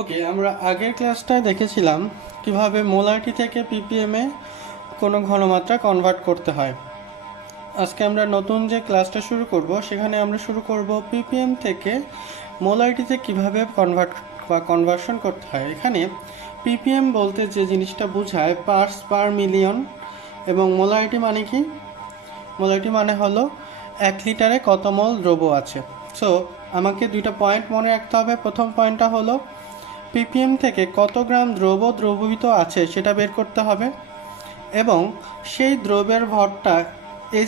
ওকে, আমরা আগের ক্লাসটায় দেখেছিলাম কিভাবে মোলারিটি থেকে পিপিএমে কোনো ঘনমাত্রা কনভার্ট করতে হয়। আজকে আমরা নতুন যে ক্লাসটা শুরু করব সেখানে আমরা শুরু করব পিপিএম থেকে মোলারিটিতে কিভাবে কনভার্সন করতে হয়। এখানে পিপিএম বলতে যে জিনিসটা বোঝায় পার্টস পার মিলিয়ন, এবং মোলারিটি মানে কি? মোলারিটি মানে হলো 1 লিটারে কত মোল দ্রব্য আছে। সো আমাকে দুইটা পয়েন্ট মনে রাখতে হবে। প্রথম পয়েন্টটা হলো পিপিএম থেকে কত গ্রাম দ্রবীভূত আছে সেটা বের করতে হবে, এবং সেই দ্রব্যের ভরটা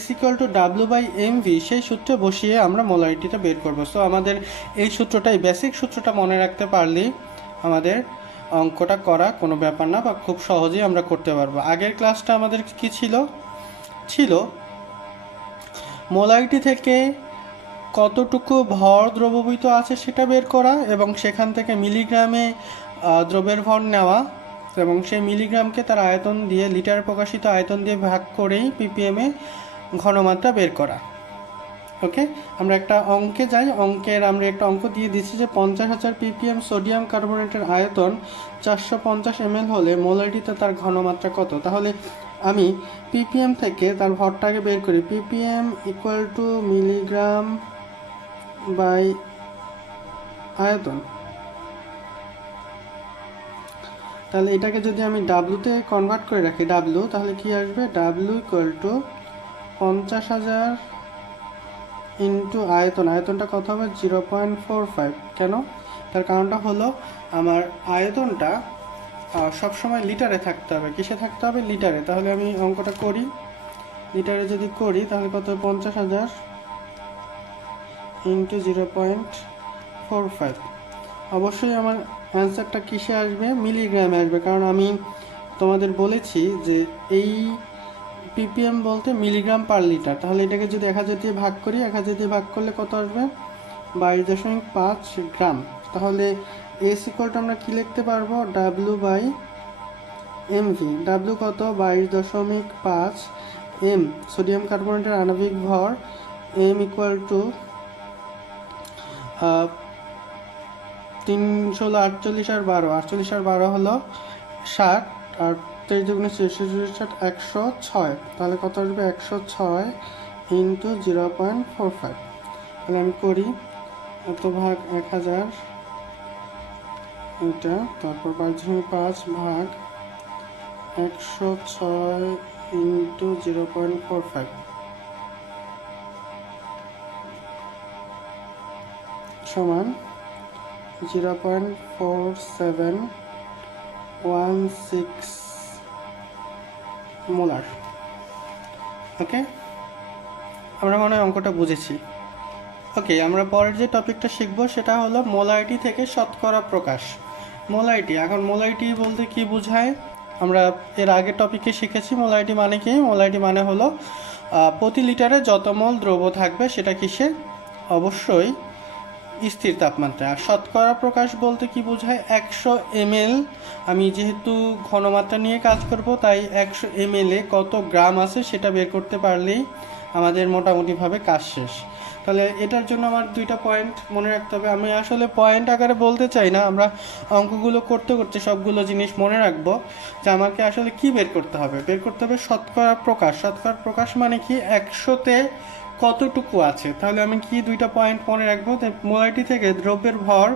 S=W/mv সেই সূত্রে বসিয়ে আমরা মোলারিটিটা বের করব। সো আমাদের এই সূত্রটাই বেসিক সূত্রটা মনে রাখতে পারলেই আমাদের অঙ্কটা করা কোনো ব্যাপার না, বা খুব সহজেই আমরা করতে পারবো। আগের ক্লাসটা আমাদের কি ছিল মোলারিটি থেকে কতটুকু ভর দ্রবীভূত আছে সেটা বের করা, এবং সেখান থেকে মিলিগ্রামে দ্রব্যের ভর নেওয়া, এবং সেই মিলিগ্রামকে তার আয়তন দিয়ে, লিটার প্রকাশিত আয়তন দিয়ে ভাগ করেই পিপিএমে ঘনমাত্রা বের করা। ওকে, আমরা একটা অঙ্কে যাই। আমরা একটা অঙ্ক দিয়ে দিচ্ছি যে 50,000 পিপিএম সোডিয়াম কার্বনেটের আয়তন 450 ml হলে মোলারিটিতে তার ঘনমাত্রা কত। তাহলে আমি পিপিএম থেকে তার ভরটাকে বের করি। PPM equal to milligram by আয়তন। তাহলে এটাকে যদি আমি ডাব্লুতে কনভার্ট করে রাখি, ডাব্লু, তাহলে কি আসবে? ডাব্লু ইকুয়াল টু 50,000 ইন্টু আয়তন। আয়তনটা কত হবে? 0.45। কেন? তার কারণটা হলো আমার আয়তনটা সবসময় লিটারে থাকতে হবে। কিসে থাকতে হবে? লিটারে। তাহলে আমি অঙ্কটা করি, লিটারে যদি করি তাহলে কত? 50,000 ইন্টু 0.45। অবশ্যই আমার অ্যান্সারটা কিসে আসবে? মিলিগ্রামে আসবে, কারণ আমি তোমাদের বলেছি যে এই পিপিএম বলতে মিলিগ্রাম পার লিটার। তাহলে এটাকে যদি 1000 দিয়ে ভাগ করি, 1000 দিয়ে ভাগ করলে কত আসবে? 22.5 গ্রাম। তাহলে S= আমরা কি লিখতে পারবো? W/mv। ডাব্লু কত? 22.5। m সোডিয়াম কার্বনেটের আণবিক ভর। m ইকুয়াল টু 348 আর 12, 48 আর 12 হলো 60, আর 23 দুগুণে 60, 106। তাহলে কত আসবে? 106 ইন্টু 0.45। তাহলে আমি করি এত ভাগ 1000, এটা, তারপর 5.5 ভাগ 106 ইন্টু 0.45 সমান 0.4716 মোলার। ওকে, আমরা মনে হয় অঙ্কটা বুঝেছি। ওকে, আমরা পরের যে টপিকটা শিখবো সেটা হলো মোলারিটি থেকে শতকরা প্রকাশ। মোলারিটি, এখন মোলারিটি বলতে কি বোঝায়? আমরা এর আগের টপিকে শিখেছি মোলারিটি মানে কি। মোলারিটি মানে হলো প্রতি লিটারে যত মোল দ্রব্য থাকবে সেটা কিসে? অবশ্যই স্থির তাপমাত্রায়। আর শতকরা প্রকাশ বলতে কি বোঝায়? 100 ml। আমি যেহেতু ঘনমাত্রা নিয়ে কাজ করব, তাই 100 ml এ কত গ্রাম আছে সেটা বের করতে পারলেই আমাদের মোটামুটিভাবে কাজ শেষ। তাহলে এটার জন্য আমার দুইটা পয়েন্ট মনে রাখতে হবে। আমি আসলে পয়েন্ট আকারে বলতে চাই না, আমরা অঙ্কগুলো করতে করতে সবগুলো জিনিস মনে রাখবো যে আমাকে আসলে কি বের করতে হবে। বের করতে হবে শতকরা প্রকাশ। শতকরা প্রকাশ মানে কি? 100-তে কতটুকু আছে। তাহলে আমি কি দুইটা পয়েন্ট মনে রাখবো? মোলারিটি থেকে দ্রব্যের ভর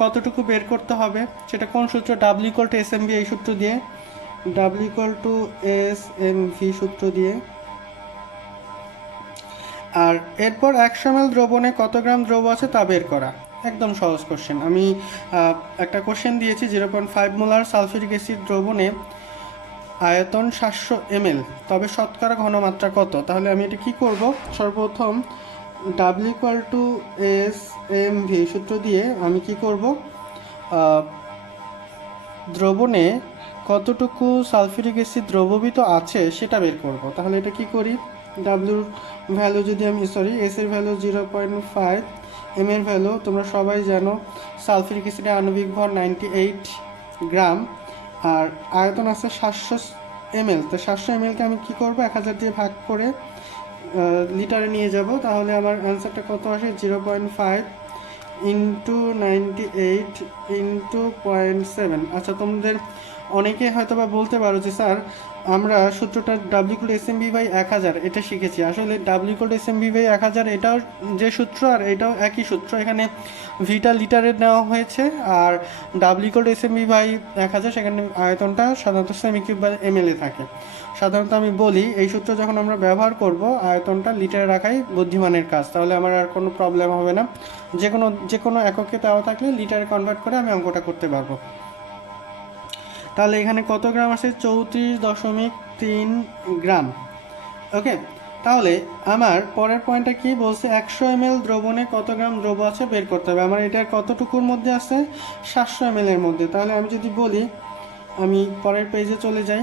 কতটুকু বের করতে হবে, সেটা কোন সূত্র? W=SMV, এই সূত্র দিয়ে, W=SMV সূত্র দিয়ে। আর এরপর 100 ml দ্রবণে কত গ্রাম দ্রব্য আছে তা বের করা। একদম সহজ কোশ্চেন। আমি একটা কোশ্চেন দিয়েছি, 0.5 মোলার সালফিউরিক অ্যাসিড দ্রবণে আয়তন 700 ml, তবে শতকরা ঘনমাত্রা কত? তাহলে আমি এটা কি করব? সর্বপ্রথম W=SMV সূত্র দিয়ে আমি কি করব? দ্রবণে কতটুকু সালফিউরিক অ্যাসিড দ্রবীভূত আছে সেটা বের করব। তাহলে এটা কি করি? ডাব্লুর ভ্যালু যদি আমি এস এর ভ্যালু 0.5, এম এর ভ্যালু তোমরা সবাই জানো, সালফিউরিক অ্যাসিডের আণবিক ভর 98 গ্রাম, আর আয়তন আছে 700 ml। তো 700 mlকে আমি কি করব? 1000 দিয়ে ভাগ করে লিটারে নিয়ে যাব। তাহলে আমার অ্যান্সারটা কত আসে? 0.5 ইন্টু 98 ইন্টু 0.7। আচ্ছা, তোমাদের অনেকে হয়তো বা বলতে পারো যে স্যার আমরা সূত্রটা W=SMV/1000 এটা শিখেছি। আসলে W=SMV/1000 এটাও যে সূত্র আর এটাও একই সূত্র। এখানে ভিটা লিটারে নেওয়া হয়েছে আর W=SMV/1000 সেখানে আয়তনটা সাধারণত সেমি কিউব/ml থাকে। সাধারণত আমি বলি এই সূত্র যখন আমরা ব্যবহার করব আয়তনটা লিটারে রাখাই বুদ্ধিমানের কাজ, তাহলে আমার আর কোনো প্রবলেম হবে না। যে কোনো এককে দেওয়া থাকলে লিটারে কনভার্ট করে আমি অঙ্কটা করতে পারবো। তাহলে এখানে কত গ্রাম আছে? 34.3 গ্রাম। ওকে, তাহলে আমার পরের পয়েন্টটা কি বলছে? 100 ml দ্রবণে কত গ্রাম দ্রব আছে বের করতে হবে। আমার এটার কতটুকুর মধ্যে আছে? 700 ml এর মধ্যে। তাহলে আমি যদি বলি, আমি পরের পেজে চলে যাই।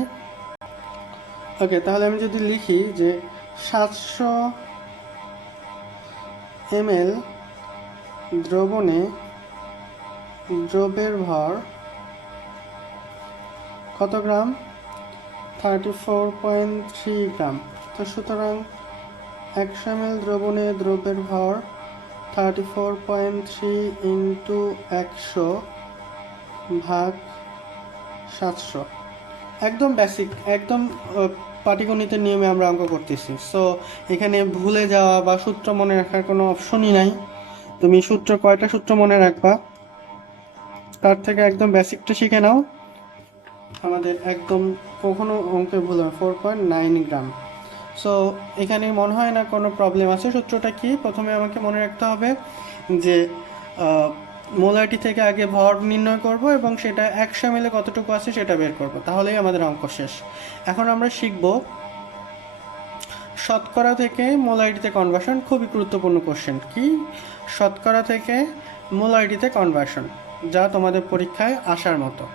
ওকে, তাহলে আমি যদি লিখি যে 700 ml দ্রবণে দ্রবের ভর কত গ্রাম? 34.3 গ্রাম। তো সুতরাং 100 ml দ্রবণে দ্রবের ভর 34.3 ইন্টু 100 ভাগ 700। একদম বেসিক, একদম পাটিগণিতের নিয়মে আমরা অঙ্ক করতেছি। সো এখানে ভুলে যাওয়া বা সূত্র মনে রাখার কোনো অপশনই নাই। তুমি কয়টা সূত্র মনে রাখবা তার থেকে একদম বেসিকটা শিখে নাও। আমাদের একদম কখনো অঙ্কে ভুল হয়। 4.9 গ্রাম। সো এখানে মনে হয় না কোনো প্রবলেম আছে। সূত্রটা কি? প্রথমে আমাকে মনে রাখতে হবে যে মোলারিটি থেকে আগে ভর নির্ণয় করব এবং সেটা 100 ml কতটুকু আছে সেটা বের করব, তাহলেই আমাদের অঙ্ক শেষ। এখন আমরা শিখব শতকরা থেকে মোলারিটিতে কনভার্সন। খুবই গুরুত্বপূর্ণ কোশ্চেন। কি? শতকরা থেকে মোলারিটিতে কনভার্সন, যা তোমাদের পরীক্ষায় আসার মতো।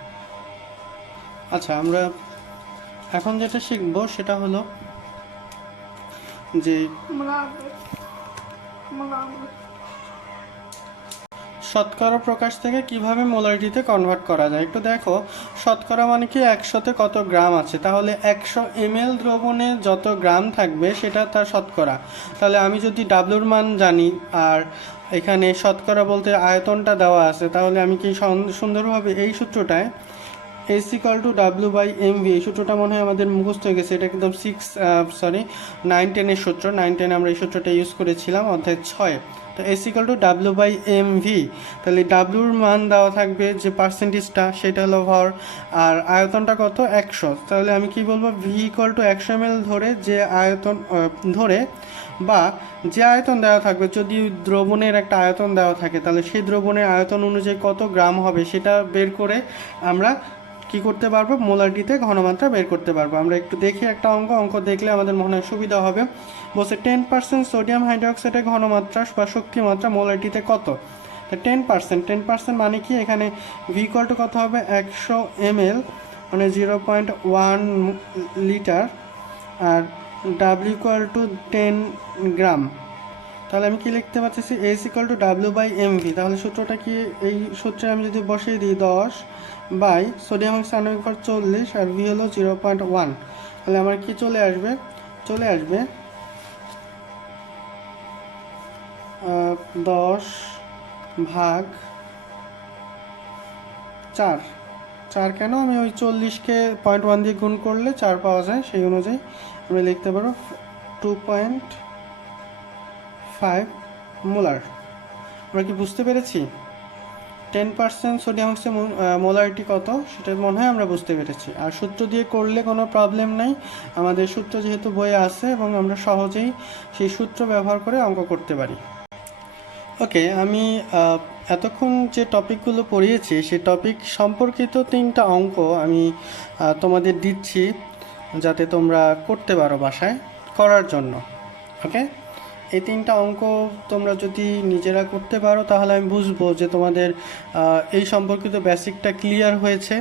আচ্ছা, আমরা এখন যেটা শিখব সেটা হলো যে শতকরা প্রকাশ থেকে কিভাবে মোলারিটিতে কনভার্ট করা যায়। একটু দেখো, শতকরা মানে কি? 100তে কত গ্রাম আছে, তাহলে 100 ml দ্রবণে যত গ্রাম থাকবে সেটা তার শতকরা। তাহলে আমি যদি ডাব্লুর মান জানি আর এখানে শতকরা বলতে আয়তনটা দেওয়া আছে, তাহলে আমি কি সুন্দরভাবে এই সূত্রটায় S=W/mv, এই সূত্রটা মনে হয় আমাদের মুখস্থ হয়ে গেছে। এটা একদম 9-10 সূত্র। 9-10 আমরা এই সূত্রটা ইউজ করেছিলাম অধ্যায় 6। তো S=W/mv। তাহলে ডাব্লুর মান দেওয়া থাকবে যে পার্সেন্টেজটা, সেটা হলো ভর, আর আয়তনটা কত? 100। তাহলে আমি কি বলবো? V=100 ml ধরে যে আয়তন ধরে বা যে আয়তন দেওয়া থাকবে, যদি দ্রবণের একটা আয়তন দেওয়া থাকে তাহলে সেই দ্রবণের আয়তন অনুযায়ী কত গ্রাম হবে সেটা বের করে আমরা কি করতে পারবো? মোলারিটিতে ঘনমাত্রা বের করতে পারবো। আমরা একটু দেখি একটা অঙ্ক দেখলে আমাদের মনে হয় সুবিধা হবে। বলছে 10% সোডিয়াম হাইড্রোক্সাইডের ঘনমাত্রা বা শক্তিমাত্রা মোলারিটিতে কত? তো 10% মানে কি? এখানে V কত হবে? 100 ml মানে 0.1 লিটার, আর W=10 গ্রাম। তাহলে আমি কি লিখতে পারতেছি? S=W/mv। তাহলে সূত্রটা কি? এই সূত্রে আমি যদি বসিয়ে দিই 10 বাই সোডিয়াম হচ্ছে আণবিক ভর 40 আর V হলো 0.1, তাহলে আমার কি চলে আসবে? 10 ভাগ 4। কেন? আমি ওই 40কে 0.1 দিয়ে গুণ করলে 4 পাওয়া যায়, সেই অনুযায়ী আমি লিখতে পারো 2.5 মোলার। আমরা কি বুঝতে পেরেছি? 10% সোডিয়াম হচ্ছে মোলারিটি কত সেটা মনে হয় আমরা বুঝতে পেরেছি। আর সূত্র দিয়ে করলে কোনো প্রবলেম নাই, আমাদের সূত্র যেহেতু বইয়ে আছে এবং আমরা সহজেই সেই সূত্র ব্যবহার করে অঙ্ক করতে পারি। ওকে, আমি এতক্ষণ যে টপিকগুলো পড়িয়েছি সেই টপিক সম্পর্কিত 3টা অঙ্ক আমি তোমাদের দিচ্ছি যাতে তোমরা করতে পারো বাসায় করার জন্য। ওকে, এই 3টা অঙ্ক তোমরা যদি নিজেরা করতে পারো তাহলে আমি বুঝবো যে তোমাদের এই সম্পর্কিত বেসিকটা ক্লিয়ার হয়েছে।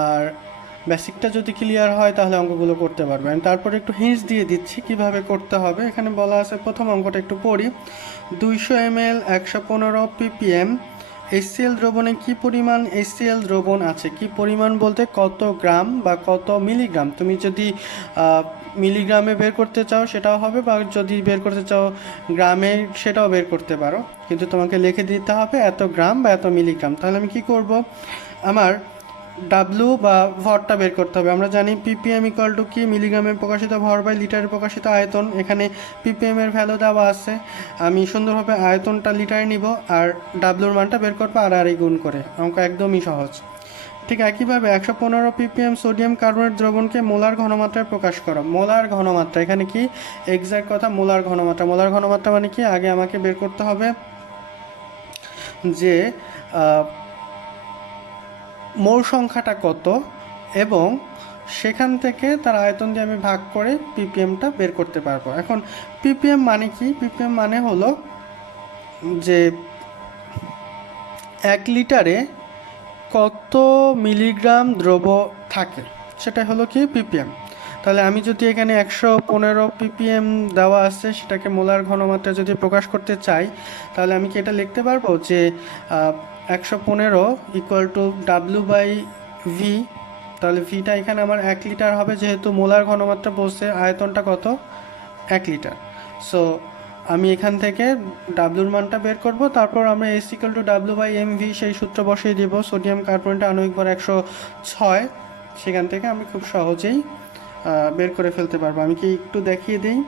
আর বেসিকটা যদি ক্লিয়ার হয় তাহলে অঙ্কগুলো করতে পারবে। আমি তারপরে একটু হিন্টস দিয়ে দিচ্ছি কিভাবে করতে হবে। এখানে বলা আছে, প্রথম অঙ্কটা একটু পড়ি। 200 ml 115 ppm HCl দ্রবণে কি পরিমাণ HCl দ্রবণ আছে, কি পরিমাণ বলতে কত গ্রাম বা কত মিলিগ্রাম। তুমি যদি মিলিগ্রামে বের করতে চাও সেটাও হবে, বা যদি বের করতে চাও গ্রামে সেটাও বের করতে পারো, কিন্তু তোমাকে লিখে দিতে হবে এত গ্রাম বা এত মিলিগ্রাম। তাহলে আমি কি করব, আমার ডাব্লু বা ভরটা বের করতে হবে। আমরা জানি ppm ইকুয়াল টু কি, মিলিগ্রামে প্রকাশিত ভর বাই লিটারে প্রকাশিত আয়তন। এখানে ppm এর ভ্যালু দেওয়া আছে, আমি সুন্দরভাবে আয়তনটা লিটারে নিব আর ডাব্লুর মানটা বের করবো আর গুণ করে। অঙ্ক একদমই সহজ। ঠিক একইভাবে 115 ppm সোডিয়াম কার্বনেট দ্রবণকে মোলার ঘনমাত্রায় প্রকাশ করো। মোলার ঘনমাত্রা এখানে কি এক্সাক্ট কথা, মোলার ঘনমাত্রা। মোলার ঘনমাত্রা মানে কি, আগে আমাকে বের করতে হবে যে মোল সংখ্যাটা কত, এবং সেখান থেকে তার আয়তন দিয়ে আমি ভাগ করে ppmটা বের করতে পারবো। এখন ppm মানে কি, ppm মানে হলো যে 1 লিটারে কত মিলিগ্রাম দ্রব থাকে, সেটা হলো কি ppm। তাহলে আমি যদি এখানে 115 ppm দেওয়া আছে, সেটাকে মোলার ঘনমাত্রা যদি প্রকাশ করতে চাই, তাহলে আমি কি এটা লিখতে পারবো যে 115 equal to W by V. তাহলে ভিটা এখানে আমার 1 লিটার হবে, যেহেতু মোলার ঘনমাত্রা বলছে, আয়তনটা কত 1 লিটার। সো আমি এখান থেকে ডাব্লুর মানটা বের করব, তারপর আমরা S equal to W by M V সেই সূত্র বসিয়ে দিব। সোডিয়াম কার্বনেট আণবিক ভর 106, সেখান থেকে আমি খুব সহজেই বের করে ফেলতে পারবো। আমি কি একটু দেখিয়ে দিই,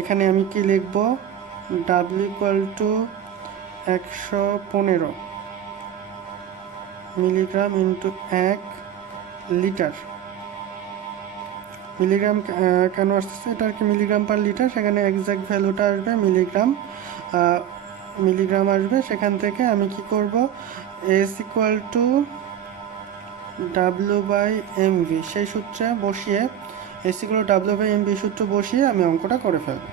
এখানে আমি কি লিখব, W equal to 115 milligram into 1 litre. Milligram কেন আসতেছে, এটা আর কি মিলিগ্রাম পার লিটার, সেখানে এক্সাক্ট ভ্যালুটা আসবে মিলিগ্রাম আসবে। সেখান থেকে আমি কি করব, S equal to W by M V সেই সূত্রে বসিয়ে, S equal to W by M V সূত্র বসিয়ে আমি অঙ্কটা করে ফেলব।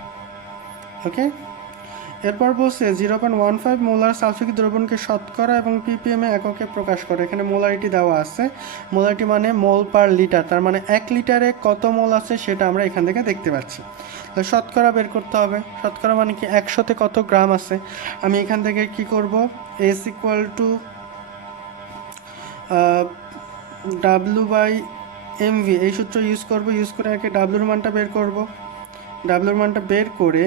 ওকে, এরপর বলছে 0.15 মোলার সালফিক দ্রবণকে শতকরা এবং ppm এ এককে প্রকাশ করে। এখানে মোলারিটি দেওয়া আছে, মোলারিটি মানে মোল পার লিটার, তার মানে 1 লিটারে কত মোল আছে সেটা আমরা এখান থেকে দেখতে পাচ্ছি। তো শতকরা বের করতে হবে, শতকরা মানে কি 100তে কত গ্রাম আছে। আমি এখান থেকে কি করব, S equal to W by M V এই সূত্র ইউজ করে আগে ডাব্লুর মানটা বের করব। ডাব্লুর মানটা বের করে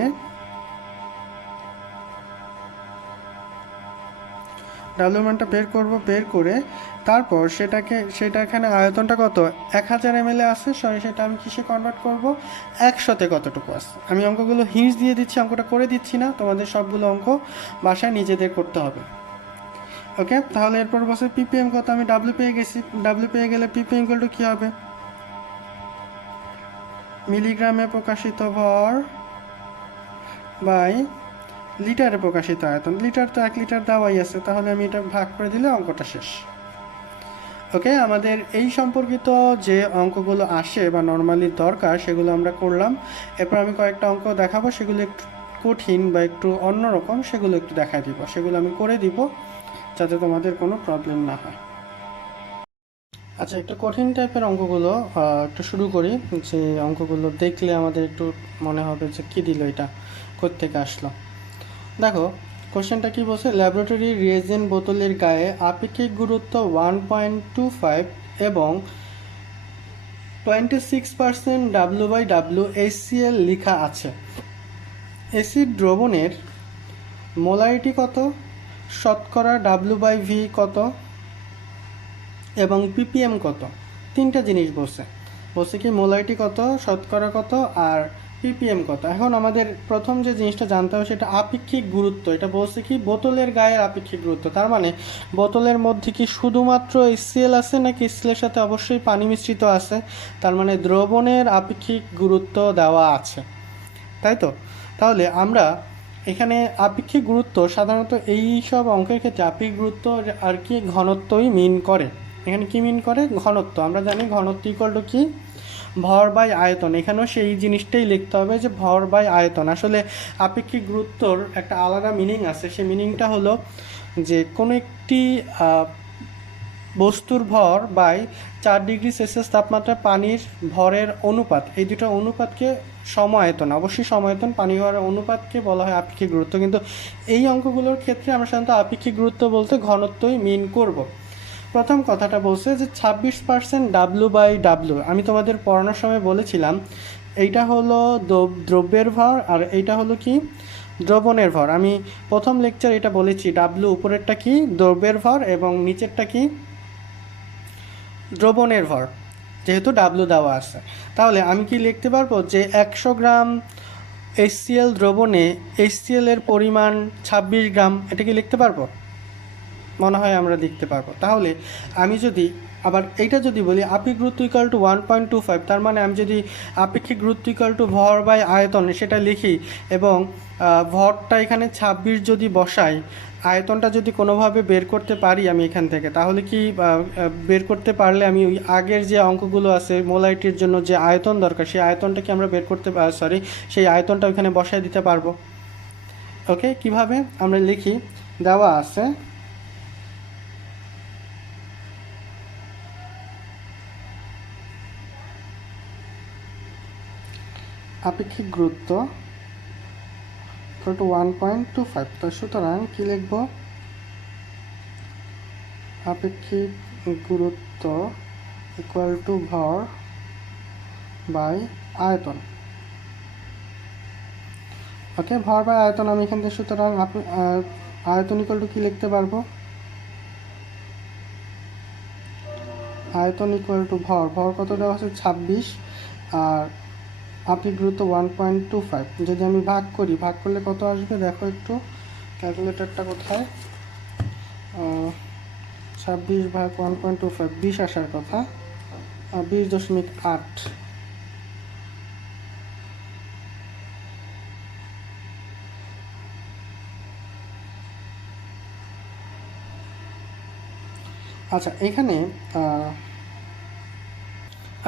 ডাব্লুর মানটা বের করে তারপর সেটা এখানে আয়তনটা কত 1000 ml আছে, সরি সেটা আমি কিসে কনভার্ট করব, 100তে কতটুকু আছে। আমি অঙ্কগুলো হিন্টস দিয়ে দিচ্ছি, অঙ্কটা করে দিচ্ছি না, তোমাদের সবগুলো অঙ্ক বাসায় নিজেদের করতে হবে। ওকে, তাহলে এরপর বসে ppm কত, আমি ডাব্লু পেয়ে গেছি। ডাব্লু পেয়ে গেলে ppm ইকুয়াল টু কী হবে, মিলিগ্রামে প্রকাশিত ভর বাই লিটারে প্রকাশিত আয়তন। লিটার তো 1 লিটার দেওয়াই আছে, তাহলে আমি এটা ভাগ করে দিলে অঙ্কটা শেষ। ওকে, আমাদের এই সম্পর্কিত যে অঙ্কগুলো আসে বা নর্মালি দরকার সেগুলো আমরা করলাম। এরপর আমি কয়েকটা অঙ্ক দেখাবো, সেগুলো একটু কঠিন বা একটু অন্যরকম, সেগুলো একটু দেখাই দিব, সেগুলো আমি করে দিব যাতে তোমাদের কোনো প্রবলেম না হয়। আচ্ছা, একটু কঠিন টাইপের অঙ্কগুলো একটু শুরু করি, যে অঙ্কগুলো দেখলে আমাদের একটু মনে হবে যে কী দিল, এটা কোত্থেকে আসলো। দেখো কোশ্চেনটা কি বলছে, ল্যাবরেটরি রিয়েজেন্ট বোতলের গায়ে আপেক্ষিক গুরুত্ব 1.25 এবং 26% W/W HCl লেখা আছে। অ্যাসিড দ্রবণের মোলারিটি কত, শতকরা W/V কত এবং ppm কত, তিনটা জিনিস বলছে কি মোলারিটি কত, শতকরা কত আর ppm কত। এখন আমাদের প্রথম যে জিনিসটা জানতে হবে সেটা আপেক্ষিক গুরুত্ব। এটা বলছে কি বোতলের গায়ের আপেক্ষিক গুরুত্ব, তার মানে বোতলের মধ্যে কি শুধুমাত্র HCl আছে নাকি HCl এর সাথে অবশ্যই পানি মিশ্রিত আছে, তার মানে দ্রবণের আপেক্ষিক গুরুত্ব দেওয়া আছে, তাই তো। তাহলে আমরা এখানে আপেক্ষিক গুরুত্ব সাধারণত এই সব অঙ্কের ক্ষেত্রে আপেক্ষিক গুরুত্ব আর কি ঘনত্বই মিন করে। এখানে কি মিন করে, ঘনত্ব। আমরা জানি ঘনত্ব ইকুয়াল টু কি, ভর বাই আয়তন। এখানেও সেই জিনিসটাই লিখতে হবে যে ভর বাই আয়তন। আসলে আপেক্ষিক গুরুত্বর একটা আলাদা মিনিং আছে, সেই মিনিংটা হলো যে কোনো একটি বস্তুর ভর বাই 4 ডিগ্রি সেলসিয়াস তাপমাত্রা পানির ভরের অনুপাত, এই দুটো অনুপাতকে সমায়তন, অবশ্যই সমায়তন, পানি হওয়ার অনুপাতকে বলা হয় আপেক্ষিক গুরুত্ব, কিন্তু এই অঙ্কগুলোর ক্ষেত্রে আমরা সাধারণত আপেক্ষিক গুরুত্ব বলতে ঘনত্বই মিন করব। প্রথম কথাটা বলছে যে 26% W/W। আমি তোমাদের পড়ানোর সময় বলেছিলাম এইটা হলো দ্রব্যের ভর আর এইটা হলো কি দ্রবণের ভর। আমি প্রথম লেকচার এটা বলেছি, ডাব্লু উপরেরটা কি দ্রব্যের ভর এবং নিচেরটা কি দ্রবণের ভর, যেহেতু ডাব্লু দেওয়া আছে। তাহলে আমি কি লিখতে পারবো যে 100 গ্রাম HCl দ্রবণে HCl এর পরিমাণ 26 গ্রাম, এটা কি লিখতে পারবো? মনে হয় আমরা লিখতে পারবো। তাহলে আমি যদি আবার এইটা যদি বলি আপেক্ষিক গুরুত্ব ইকুয়াল টু 1.25, তার মানে আমি যদি আপেক্ষিক গুরুত্ব ইকুয়াল টু ভর বাই আয়তন সেটা লিখি এবং ভরটা এখানে 26 যদি বসাই, আয়তনটা যদি কোনোভাবে বের করতে পারি আমি এখান থেকে, তাহলে কি বের করতে পারলে আমি ওই আগের যে অঙ্কগুলো আছে মোলাইটির জন্য যে আয়তন দরকার সেই আয়তনটা কি আমরা বের করতে সেই আয়তনটা ওইখানে বসায় দিতে পারবো। ওকে, কিভাবে আমরা লিখি, দেওয়া আছে আপেক্ষিক গুরুত্ব 1.25। তো সুতরাং কি লিখব, আপেক্ষিক গুরুত্ব ইকুয়াল টু ভর বাই আয়তন। ওকে, ভর বাই আয়তন আমি এখান থেকে সুতরাং আয়তন ইকুয়াল টু কী লিখতে পারবো, আয়তন ইকুয়াল টু ভর, ভর কত দেওয়া আছে 26 আর আপেক্ষিক গুরুত্ব 1.25। যদি আমি ভাগ করি, ভাগ করলে কত আসবে দেখো একটু, ক্যালকুলেটরটা কোথায়, 26 ভাগ 1.25 20 আসার কথা, 20.8। আচ্ছা এখানে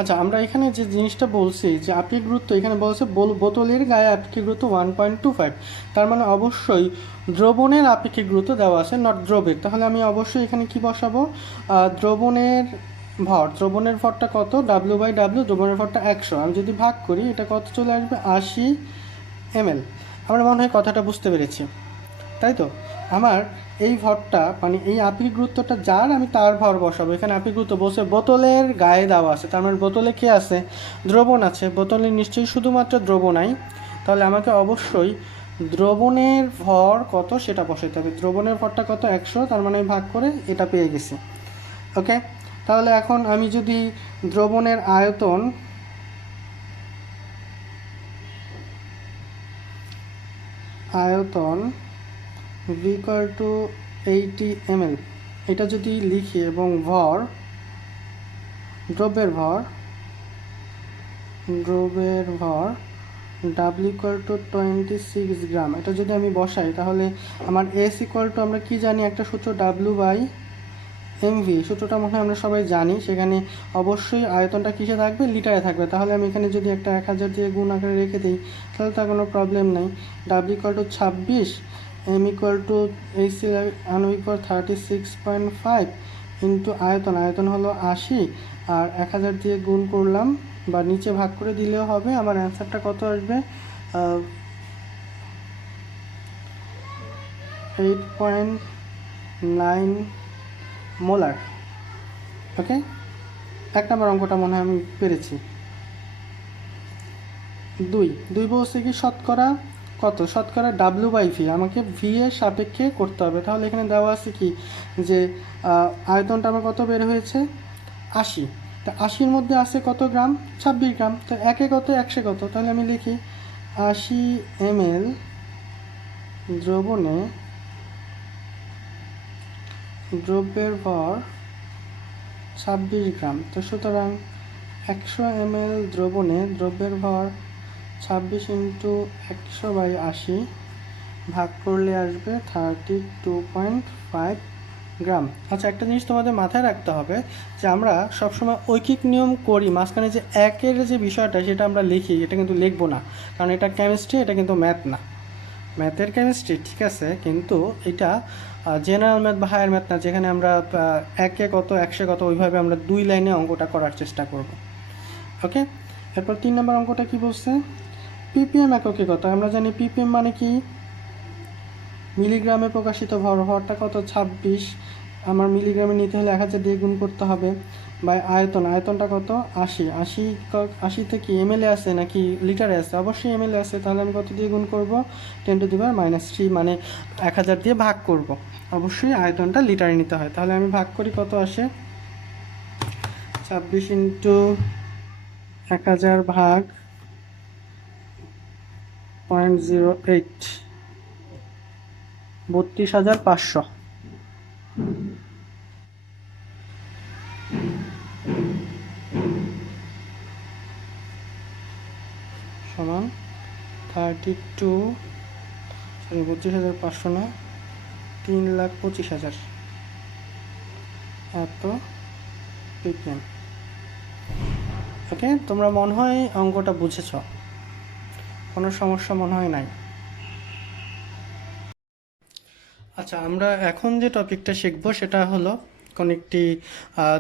আচ্ছা আমরা এখানে যে জিনিসটা বলছি যে আপেক্ষিক গুরুত্ব, এখানে বলছে বোতলের গায়ে আপেক্ষিক গুরুত্ব 1.25, তার মানে অবশ্যই দ্রবণের আপেক্ষিক গুরুত্ব দেওয়া আছে, নট দ্রবের। তাহলে আমি অবশ্যই এখানে কি বসাবো, দ্রবণের ভর, দ্রবণের ভরটা কত W/W, দ্রবণের ভরটা 100। আমি যদি ভাগ করি এটা কত চলে আসবে 80 ml। আমরা মনে হয় কথাটা বুঝতে পেরেছি, তাই তো? আমার এই ভরটা মানে এই আপেক্ষিক গুরুত্বটা যার, আমি তার ভর বসাবো। এখানে আপেক্ষিক গুরুত্ব বসে বোতলের গায়ে দেওয়া আছে, তার মানে বোতলে কে আছে, দ্রবণ আছে, বোতলে নিশ্চয়ই শুধুমাত্র দ্রবণাই। তাহলে আমাকে অবশ্যই দ্রবণের ভর কত সেটা বসাইতে হবে। দ্রবণের ভরটা কত 100, তার মানে ভাগ করে এটা পেয়ে গেছি। ওকে, তাহলে এখন আমি যদি দ্রবণের আয়তন V equal to 80 ml এটা যদি লিখি এবং ভর, দ্রব্যের ভর W equal to 26 গ্রাম, এটা যদি আমি বসাই তাহলে আমার S equal to আমরা কি জানি একটা সূত্র W/mv, সূত্রটা মনে হয় আমরা সবাই জানি। সেখানে অবশ্যই আয়তনটা কিসে থাকবে, লিটারে থাকবে। তাহলে আমি এখানে যদি একটা 1000 দিয়ে গুণ আকারে রেখে দিই তাহলে তার কোনো প্রবলেম নাই। W equal to 26, m equal to HCl equal 36.5 into আয়তন, আয়তন হলো 80 আর 1000 দিয়ে গুণ করলাম বা নিচে ভাগ করে দিলেও হবে। আমার অ্যান্সারটা কত আসবে, 8.9 মোলার। ওকে, এক নম্বর অঙ্কটা মনে হয় আমি পেরেছি। দুই বলছে কি শতকরা কত, শতকরা W/V, আমাকে ভি এর সাপেক্ষে করতে হবে। তাহলে এখানে দেওয়া আছে কি যে আয়তনটা আমার কত বের হয়েছে 80, তা 80-র মধ্যে আছে কত গ্রাম 26 গ্রাম, তো একে কত 100 কত, তাহলে আমি লিখি 80 ml দ্রবণে দ্রব্যের ভর 26 গ্রাম। তো সুতরাং 100 ml দ্রবণে দ্রব্যের ভর 26 ইন্টু 100/80 ভাগ করলে আসবে 32.5 গ্রাম। আচ্ছা একটা জিনিস তোমাদের মাথায় রাখতে হবে যে আমরা সবসময় ঐকিক নিয়ম করি, মাঝখানে যে একের যে বিষয়টা সেটা আমরা লিখি, এটা কিন্তু লিখবো না, কারণ এটা কেমিস্ট্রি, এটা কিন্তু ম্যাথ না। ম্যাথের কেমিস্ট্রি ঠিক আছে, কিন্তু এটা জেনারেল ম্যাথ বা হায়ার ম্যাথ না, যেখানে আমরা একে কত 100 কত ওইভাবে আমরা 2 লাইনে অঙ্কটা করার চেষ্টা করব। ওকে, এরপর 3 নম্বর অঙ্কটা কি বলছে, পিপিএম এককে কত? আমরা জানি পিপিএম মানে কি, মিলিগ্রামে প্রকাশিত ভর। ভরটা কত? 26। আমার মিলিগ্রামে নিতে হলে 1000 দিয়ে গুণ করতে হবে। বাই আয়তন, আয়তনটা কত? 80। 80তে কি এমএলএ আছে নাকি লিটারে আছে? অবশ্যই এমএলএ আছে। তাহলে আমি কত দিয়ে গুণ করব? 10⁻³ মানে 1000 দিয়ে ভাগ করব। অবশ্যই আয়তনটা লিটারে নিতে হয়। তাহলে আমি ভাগ করি, কত আসে? 26 ইন্টু 1000 ভাগ 0.08, 32,500। সমান 32,500 না, 3,25,000 এত ppm। ওকে, তোমরা মনে হয় অঙ্কটা বুঝেছ, কোনো সমস্যা মনে হয় নাই। আচ্ছা, আমরা এখন যে টপিকটা শিখবো সেটা হলো কোন একটি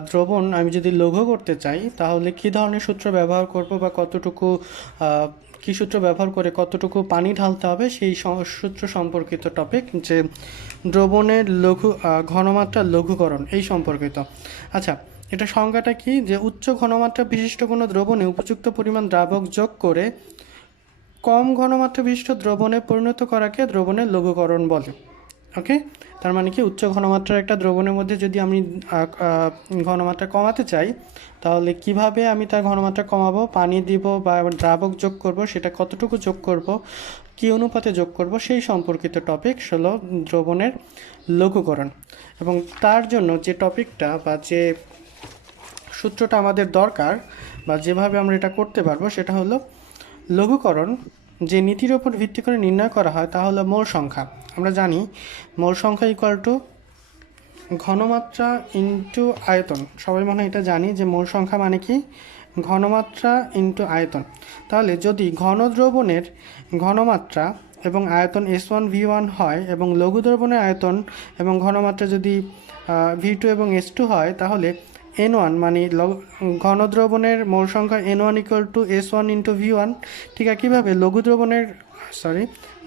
দ্রবণ আমি যদি লঘু করতে চাই তাহলে কি ধরনের সূত্র ব্যবহার করব, বা কতটুকু কি সূত্র ব্যবহার করে কতটুকু পানি ঢালতে হবে সেই সূত্র সম্পর্কিত টপিক, যে দ্রবণের লঘু ঘনমাত্রা লঘুকরণ এই সম্পর্কিত। আচ্ছা, এটা সংজ্ঞাটা কি, যে উচ্চ ঘনমাত্রা বিশিষ্ট কোনো দ্রবণে উপযুক্ত পরিমাণ দ্রাবক যোগ করে কম ঘনমাত্রা বিশিষ্ট দ্রবণে পরিণত করাকে দ্রবণের লঘুকরণ বলে। ওকে, তার মানে কি, উচ্চ ঘনমাত্রার একটা দ্রবণের মধ্যে যদি আমি ঘনমাত্রা কমাতে চাই তাহলে কিভাবে আমি তার ঘনমাত্রা কমাবো, পানি দিব বা দ্রাবক যোগ করব, সেটা কতটুকু যোগ করব, কী অনুপাতে যোগ করব, সেই সম্পর্কিত টপিক হলো দ্রবণের লঘুকরণ। এবং তার জন্য যে টপিকটা বা যে সূত্রটা আমাদের দরকার বা যেভাবে আমরা এটা করতে পারবো সেটা হলো লঘুকরণ যে নীতির ওপর ভিত্তি করে নির্ণয় করা হয় তা হলো মোল সংখ্যা। আমরা জানি মোল সংখ্যা ইকুয়াল টু ঘনমাত্রা ইন্টু আয়তন। সবাই মনে হয় এটা জানি যে মোল সংখ্যা মানে কি, ঘনমাত্রা ইন্টু আয়তন। তাহলে যদি ঘন দ্রবণের ঘনমাত্রা এবং আয়তন S1V1 হয় এবং লঘু দ্রবণের আয়তন এবং ঘনমাত্রা যদি V2 এবং S2 হয়, তাহলে N1 মানে ঘন দ্রবণের মোল সংখ্যা N1 equal to S1 into V1। ঠিক একইভাবে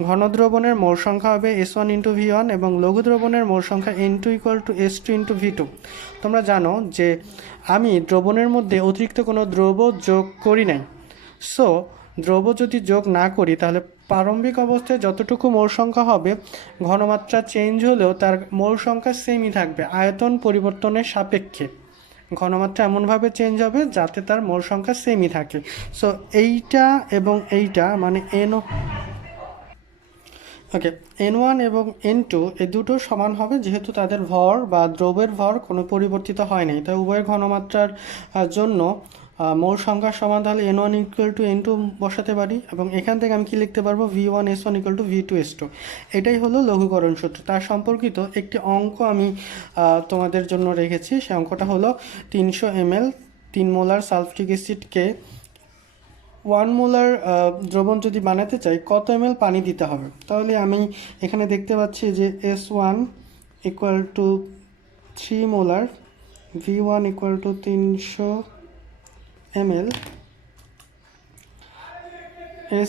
ঘন দ্রবণের মোল সংখ্যা হবে S1 ইন্টু V1 এবং লঘু দ্রবণের মোল সংখ্যা N2 equal to S2 into V2। তোমরা জানো যে আমি দ্রবণের মধ্যে অতিরিক্ত কোনো দ্রব্য যোগ করি নাই। সো দ্রব্য যদি যোগ না করি তাহলে প্রারম্ভিক অবস্থায় যতটুকু মোল সংখ্যা হবে, ঘনমাত্রা চেঞ্জ হলেও তার মোল সংখ্যা সেমই থাকবে আয়তন পরিবর্তনের সাপেক্ষে। ঘনমাত্রা এমনভাবে চেঞ্জ হবে যাতে তার মোল সংখ্যা সেমই থাকে। সো এইটা এবং এইটা মানে N1 এবং N2 এই দুটো সমান হবে, যেহেতু তাদের ভর বা দ্রব্যের ভর কোনো পরিবর্তিত হয় নাই। তাই উভয়ের ঘনমাত্রার জন্য মোল সংখ্যা সমান, তাহলে N1 ইকুয়াল টু N2 বসাতে পারি এবং এখান থেকে আমি কি লিখতে পারবো, V1 S1 equal to V2 S2। এটাই হলো লঘুকরণ সূত্র। তার সম্পর্কিত একটি অঙ্ক আমি তোমাদের জন্য রেখেছি। সেই অঙ্কটা হলো 300 ml 3 মোলার সালফিউরিক অ্যাসিডকে 1 মোলার দ্রবণ যদি বানাতে চাই কত ml পানি দিতে হবে। তাহলে আমি এখানে দেখতে পাচ্ছি যে S1 equal to 3 molar, V1 equal to 300 ml,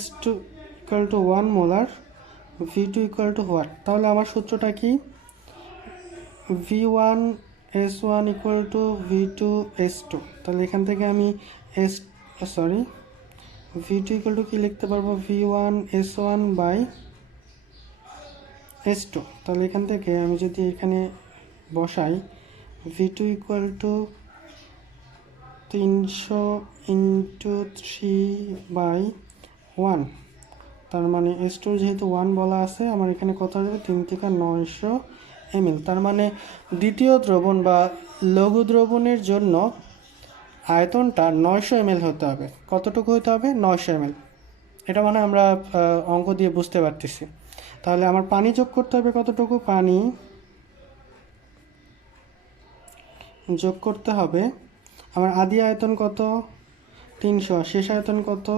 S2 equal to 1 molar, V2 equal to what. তাহলে আমার সূত্রটা কি, V1 S1 equal to V2 S2। তাহলে এখান থেকে আমি V2 ইকুয়াল টু কী লিখতে পারবো, V1 S1 বাই S2। তাহলে এখান থেকে আমি যদি এখানে বসাই V2 ইকুয়াল টু 300 ইন্টু 3/1, তার মানে S2 যেহেতু 1 বলা আছে, আমার এখানে কত হবে, 3 থেকে 900 ml। তার মানে দ্বিতীয় দ্রবণ বা লঘু দ্রবণের জন্য আয়তনটা 900 ml হতে হবে। কতটুকু হতে হবে, 900 ml। এটা মানে আমরা অঙ্ক দিয়ে বুঝতে পারতেছি। তাহলে আমার পানি যোগ করতে হবে কতটুকু, পানি যোগ করতে হবে, আমার আদি আয়তন কত, 300, শেষ আয়তন কত,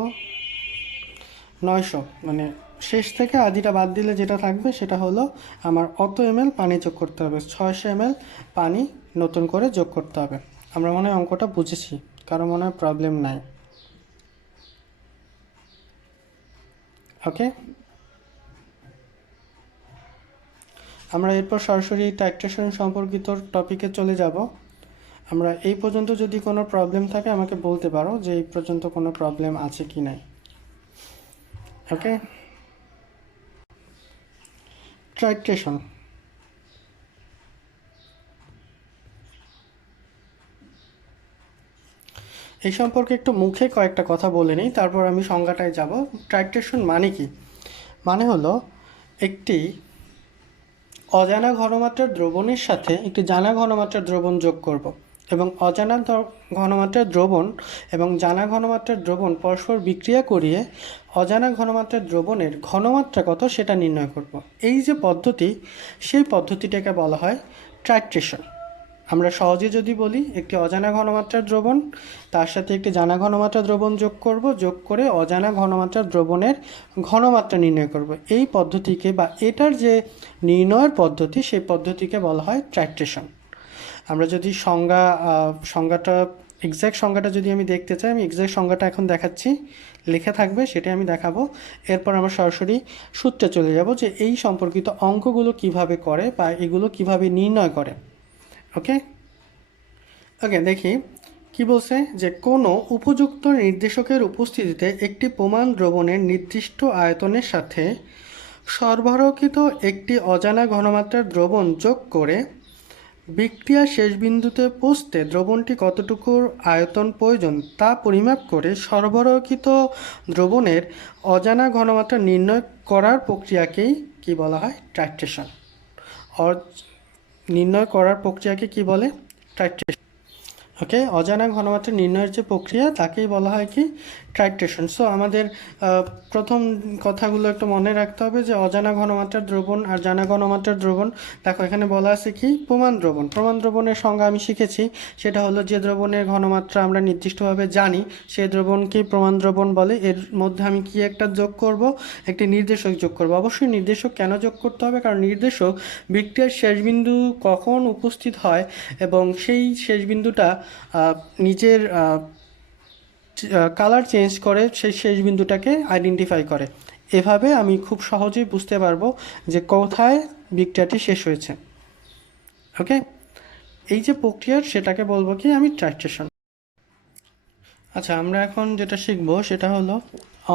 900। মানে শেষ থেকে আদিটা বাদ দিলে যেটা থাকবে সেটা হলো আমার অত ml পানি যোগ করতে হবে, 600 ml পানি নতুন করে যোগ করতে হবে। আমরা মনে হয় অঙ্কটা বুঝেছি, কারো মনে হয় প্রবলেম নাই। ওকে, আমরা এরপর সরাসরি টাইট্রেশন সম্পর্কিত টপিকে চলে যাব। আমরা এই পর্যন্ত যদি কোনো প্রবলেম থাকে আমাকে বলতে পারো যে এই পর্যন্ত কোনো প্রবলেম আছে কি নাই। ওকে, টাইট্রেশন এই সম্পর্কে একটু মুখে কয়েকটা কথা বলে নিই, তারপর আমি সংজ্ঞাটায় যাব। টাইট্রেশন মানে কি? মানে হলো একটি অজানা ঘনমাত্রার দ্রবণের সাথে একটি জানা ঘনমাত্রার দ্রবণ যোগ করব, এবং অজানা ঘনমাত্রার দ্রবণ এবং জানা ঘনমাত্রার দ্রবণ পরস্পর বিক্রিয়া করিয়ে অজানা ঘনমাত্রার দ্রবণের ঘনমাত্রা কত সেটা নির্ণয় করব। এই যে পদ্ধতি, সেই পদ্ধতিটাকে বলা হয় টাইট্রেশন। আমরা সহজে যদি বলি, একটি অজানা ঘনমাত্রার দ্রবণ, তার সাথে একটি জানা ঘনমাত্রার দ্রবণ যোগ করব, যোগ করে অজানা ঘনমাত্রার দ্রবণের ঘনমাত্রা নির্ণয় করব। এই পদ্ধতিকে বা এটার যে নির্ণয়ের পদ্ধতি, সেই পদ্ধতিকে বলা হয় টাইট্রেশন। আমরা যদি সংজ্ঞাটা এক্স্যাক্ট সংজ্ঞাটা যদি আমি দেখতে চাই, আমি এক্স্যাক্ট সংজ্ঞাটা এখন দেখাচ্ছি, লেখা থাকবে, সেটা আমি দেখাবো। এরপর আমরা সরাসরি সূত্রে চলে যাব যে এই সম্পর্কিত অঙ্কগুলো কিভাবে করে বা এগুলো কিভাবে নির্ণয় করে। ওকে ওকে, দেখি কি বলছে, যে কোনো উপযুক্ত নির্দেশকের উপস্থিতিতে একটি প্রমাণ দ্রবণের নির্দিষ্ট আয়তনের সাথে সরবরাহকৃত একটি অজানা ঘনমাত্রার দ্রবণ যোগ করে বিক্রিয়া শেষ বিন্দুতে পৌঁছতে দ্রবণটি কতটুকুর আয়তন প্রয়োজন তা পরিমাপ করে সরবরাহকৃত দ্রবণের অজানা ঘনমাত্রা নির্ণয় করার প্রক্রিয়াকেই কি বলা হয়? টাইট্রেশন। নির্ণয় করার প্রক্রিয়াকে কি বলে? টাইট্রেশন। ওকে, অজানা ঘনমাত্রা নির্ণয়ের যে প্রক্রিয়া তাকেই বলা হয় কি? টাইট্রেশন। সো আমাদের প্রথম কথাগুলো একটু মনে রাখতে হবে যে অজানা ঘনমাত্রার দ্রবণ আর জানা ঘনমাত্রার দ্রবণ। দেখো এখানে বলা আছে কি? প্রমাণ দ্রবণ। প্রমাণ দ্রবণের সংজ্ঞা আমি শিখেছি, সেটা হলো যে দ্রবণের ঘনমাত্রা আমরা নির্দিষ্টভাবে জানি, সেই দ্রবণকেই প্রমাণ দ্রবণ বলে। এর মধ্যে আমি কি একটা যোগ করব? একটি নির্দেশক যোগ করব। অবশ্যই নির্দেশক কেন যোগ করতে হবে? কারণ নির্দেশক বিক্রিয়ার শেষ বিন্দু কখন উপস্থিত হয় এবং সেই শেষ বিন্দুটা নিজের কালার চেঞ্জ করে সেই শেষ বিন্দুটাকে আইডেন্টিফাই করে। এভাবে আমি খুব সহজেই বুঝতে পারবো যে কোথায় বিক্রিয়াটি শেষ হয়েছে। ওকে, এই যে প্রক্রিয়ার সেটাকে বলবো কি আমি? টাইট্রেশন। আচ্ছা, আমরা এখন যেটা শিখবো সেটা হলো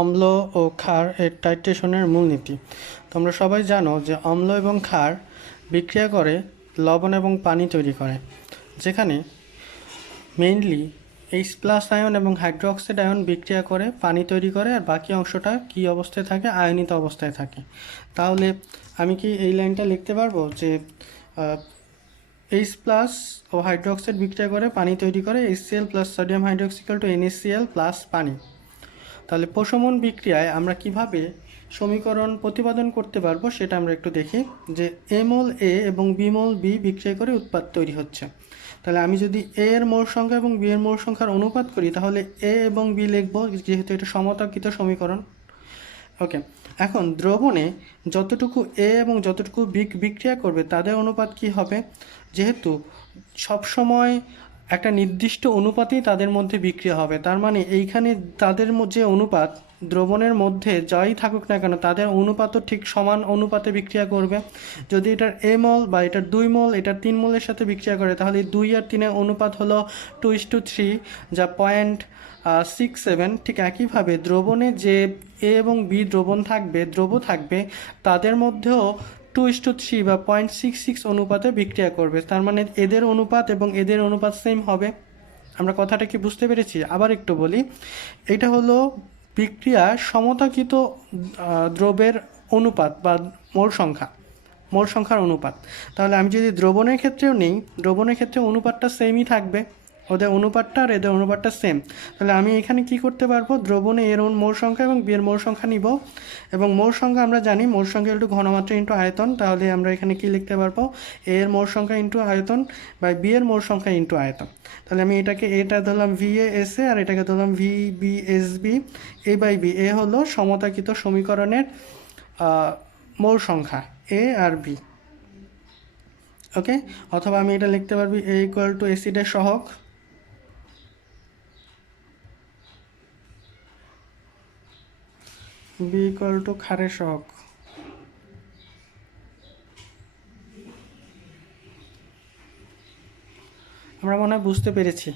অম্ল ও ক্ষার এর টাইট্রেশনের মূলনীতি। তোমরা সবাই জানো যে অম্ল এবং ক্ষার বিক্রিয়া করে লবণ এবং পানি তৈরি করে, যেখানে মেইনলি H+ আয়ন এবং হাইড্রোক্সাইড আয়ন বিক্রিয়া করে পানি তৈরি করে, আর বাকি অংশটা কী অবস্থায় থাকে? আয়নিত অবস্থায় থাকে। তাহলে আমি কি এই লাইনটা লিখতে পারবো যে H+ ও হাইড্রোক্সাইড বিক্রিয়া করে পানি তৈরি করে, HCl plus sodium hydroxide to NaCl plus পানি। তাহলে প্রশমন বিক্রিয়ায় আমরা কিভাবে সমীকরণ প্রতিপাদন করতে পারবো সেটা আমরা একটু দেখি। যে A মোল A এবং B মোল B বিক্রিয়া করে উৎপাদ তৈরি হচ্ছে। তাহলে আমি যদি A এর মোল সংখ্যা এবং B এর মোল সংখ্যার অনুপাত করি, তাহলে A এবং B লিখব, যেহেতু এটা সমতাকৃত সমীকরণ। ওকে, এখন দ্রবণে যতটুকু A এবং যতটুকু B বিক্রিয়া করবে তাদের অনুপাত কি হবে? যেহেতু সবসময় একটা নির্দিষ্ট অনুপাতেই তাদের মধ্যে বিক্রিয়া হবে, তার মানে এইখানে তাদের যে অনুপাত, দ্রবণের মধ্যে যাই থাকুক না কেন তাদের অনুপাতও ঠিক সমান অনুপাতে বিক্রিয়া করবে। যদি এটার A মোল বা এটার 2 মোল এটার 3 মোলের সাথে বিক্রিয়া করে, তাহলে 2 আর 3-এর অনুপাত হলো 2:3, যা 0.67। ঠিক একইভাবে দ্রবণে যে A এবং B দ্রব থাকবে তাদের মধ্যেও 2:3 বা 0.66 অনুপাতে বিক্রিয়া করবে। তার মানে এদের অনুপাত এবং এদের অনুপাত সেম হবে। আমরা কথাটা কি বুঝতে পেরেছি? আবার একটু বলি, এটা হলো বিক্রিয়া সমতাকৃত দ্রবের অনুপাত বা মোল সংখ্যার অনুপাত। তাহলে আমি যদি দ্রবণের ক্ষেত্রেও নেই, দ্রবণের ক্ষেত্রে অনুপাতটা সেমই থাকবে, ওদের অনুপাতটা আর এদের অনুপাতটা সেম। তাহলে আমি এখানে কি করতে পারবো? দ্রবণে এর মোল সংখ্যা এবং বিয়ের মোল সংখ্যা নিব, এবং মোল সংখ্যা আমরা জানি মোল সংখ্যা একটু ঘনমাত্রা ইন্টু আয়তন। তাহলে আমরা এখানে কি লিখতে পারবো? এর মোল সংখ্যা ইন্টু আয়তন বা বিয়ের মোল সংখ্যা ইন্টু আয়তন। তাহলে আমি এটা ধরলাম VASA আর এটাকে ধরলাম VBSB। A/B, এ হলো সমতাকৃত সমীকরণের মোল সংখ্যা A আর B। ওকে, অথবা আমি এটা লিখতে পারবি A = অ্যাসিডের সহগ, বি ইকুয়াল টু ক্ষারের সহগ। আমরা মনে হয় বুঝতে পেরেছি।